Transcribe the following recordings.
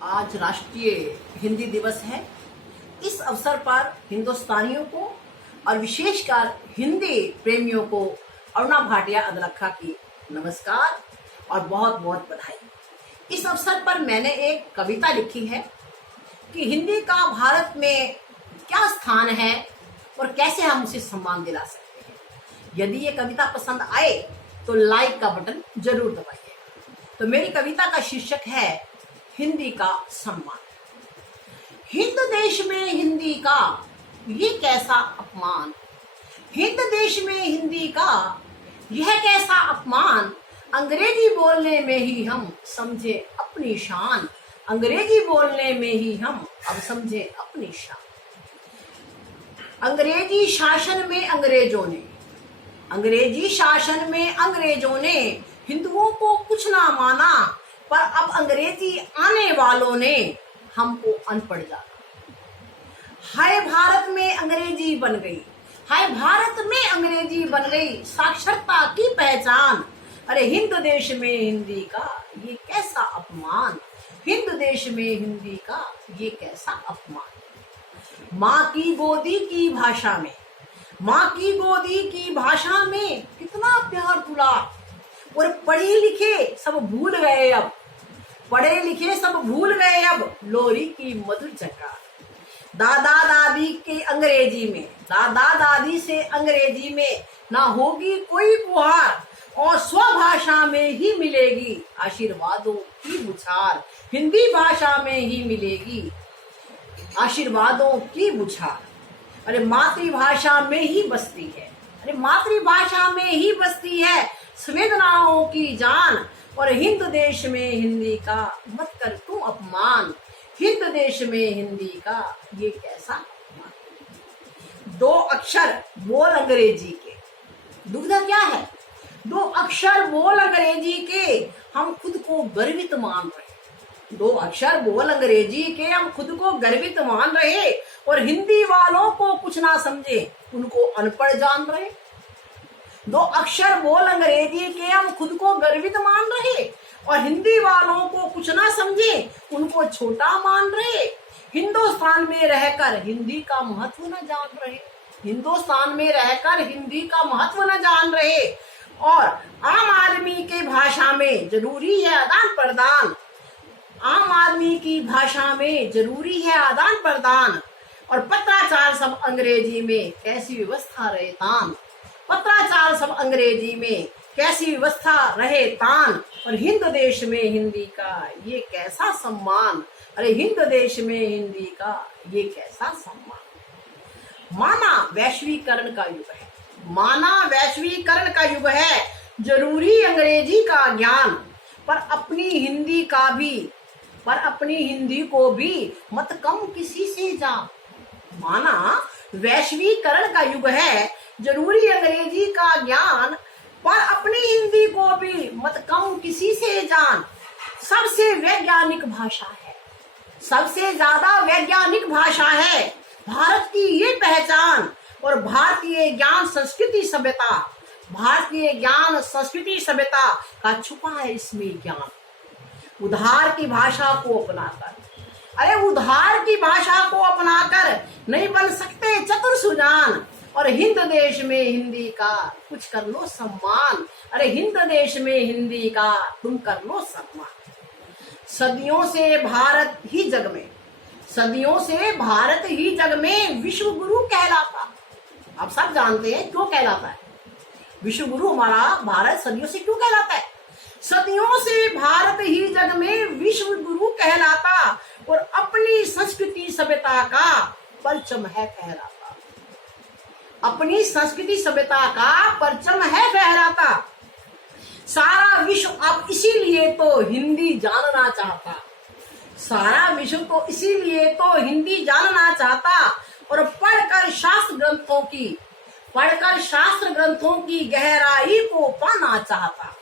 आज राष्ट्रीय हिंदी दिवस है। इस अवसर पर हिंदुस्तानियों को और विशेषकर हिंदी प्रेमियों को अरुणा भाटिया अदलखा की नमस्कार और बहुत बहुत बधाई। इस अवसर पर मैंने एक कविता लिखी है कि हिंदी का भारत में क्या स्थान है और कैसे हम उसे सम्मान दिला सकते हैं। यदि ये कविता पसंद आए तो लाइक का बटन जरूर दबाइए। तो मेरी कविता का शीर्षक है हिंदी का सम्मान। हिंद देश में हिंदी का ये कैसा अपमान, हिंद देश में हिंदी का यह कैसा अपमान, अंग्रेजी बोलने में ही हम समझे अपनी शान, अंग्रेजी बोलने में ही हम अब समझे अपनी शान। अंग्रेजी शासन में अंग्रेजों ने हिंदुओं को कुछ ना माना, पर अब अंग्रेजी आने वालों ने हमको अनपढ़ जाना। हाय भारत में अंग्रेजी बन गई, हाय भारत में अंग्रेजी बन गई साक्षरता की पहचान। अरे हिंद देश में हिंदी का ये कैसा अपमान, हिंद देश में हिंदी का ये कैसा अपमान। माँ की गोदी की भाषा में, माँ की गोदी की भाषा में कितना प्यार दुलार, और पढ़े लिखे सब भूल गए अब, पढ़े लिखे सब भूल गए अब लोरी की मधुर झंकार। दादा दादी के अंग्रेजी में, दादा दादी से अंग्रेजी में ना होगी कोई गुहार, और स्वभाषा में ही मिलेगी आशीर्वादों की बुछार, हिंदी भाषा में ही मिलेगी आशीर्वादों की बुछार। अरे मातृभाषा में ही बसती है, अरे मातृभाषा में ही बसती है संवेदनाओं की जान, और हिंद देश में हिंदी का मत कर तू अपमान, हिंद देश में हिंदी का ये कैसा अपमान। दो अक्षर बोल अंग्रेजी के, दुविधा क्या है, दो अक्षर बोल अंग्रेजी के हम खुद को गर्वित मान रहे, दो अक्षर बोल अंग्रेजी के हम खुद को गर्वित मान रहे, और हिंदी वालों को कुछ ना समझे उनको अनपढ़ जान रहे। दो अक्षर बोल अंग्रेजी के हम खुद को गर्वित मान रहे, और हिंदी वालों को कुछ ना समझे उनको छोटा मान रहे। हिंदुस्तान में रहकर हिंदी का महत्व न जान रहे, हिंदुस्तान में रहकर हिंदी का महत्व न जान रहे, और आम आदमी के भाषा में जरूरी है आदान प्रदान, आम आदमी की भाषा में जरूरी है आदान प्रदान, और पत्राचार सब अंग्रेजी में कैसी व्यवस्था रहे तान, पत्राचार सब अंग्रेजी में कैसी व्यवस्था रहे तान, और हिंद देश में हिंदी का ये कैसा सम्मान, अरे हिंद देश में हिंदी का ये कैसा सम्मान। माना वैश्वीकरण का युग है, माना वैश्वीकरण का युग है, जरूरी अंग्रेजी का ज्ञान, पर अपनी हिंदी का भी, पर अपनी हिंदी को भी मत कम किसी से जान। माना वैश्वीकरण का युग है, जरूरी अंग्रेजी का ज्ञान, पर अपनी हिंदी को भी मत कम किसी से जान। सबसे वैज्ञानिक भाषा है, सबसे ज्यादा वैज्ञानिक भाषा है भारत की ये पहचान, और भारतीय ज्ञान संस्कृति सभ्यता, भारतीय ज्ञान संस्कृति सभ्यता का छुपा है इसमें ज्ञान। उधार की भाषा को अपनाकर, अरे उधार की भाषा को अपनाकर नहीं बन सकते चतुर सुजान, और हिंद देश में हिंदी का कुछ कर लो सम्मान, अरे हिंद देश में हिंदी का तुम कर लो सम्मान। सदियों से भारत ही जग में, सदियों से भारत ही जग में विश्व गुरु कहलाता। आप सब जानते हैं क्यों कहलाता है विश्व गुरु, हमारा भारत सदियों से क्यों कहलाता है। सदियों से भारत ही जग में विश्व गुरु कहलाता, और अपनी संस्कृति सभ्यता का परचम है फहराता, अपनी संस्कृति सभ्यता का परचम है फहराता। सारा विश्व अब इसीलिए तो हिंदी जानना चाहता, सारा विश्व तो इसीलिए तो हिंदी जानना चाहता, और पढ़कर शास्त्र ग्रंथों की, पढ़कर शास्त्र ग्रंथों की गहराई को पाना चाहता।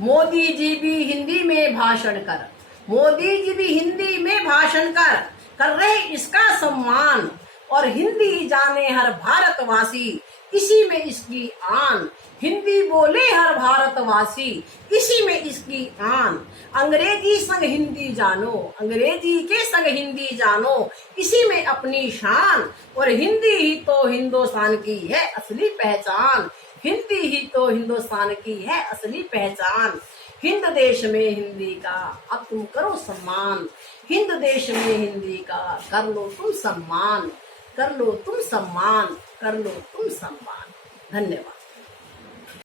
मोदी जी भी हिंदी में भाषण कर, मोदी जी भी हिंदी में भाषण कर रहे इसका सम्मान, और हिंदी जाने हर भारतवासी इसी में इसकी आन। हिंदी बोले हर भारतवासी, इसी में इसकी आन। अंग्रेजी संग हिंदी जानो, अंग्रेजी के संग हिंदी जानो, इसी में अपनी शान। और हिंदी ही तो हिंदुस्तान की है असली पहचान, हिंदी ही तो हिंदुस्तान की है असली पहचान। हिंद देश में हिंदी का अब तुम करो सम्मान, हिंद देश में हिंदी का कर लो तुम सम्मान, कर लो तुम सम्मान, कर लो तुम सम्मान। धन्यवाद।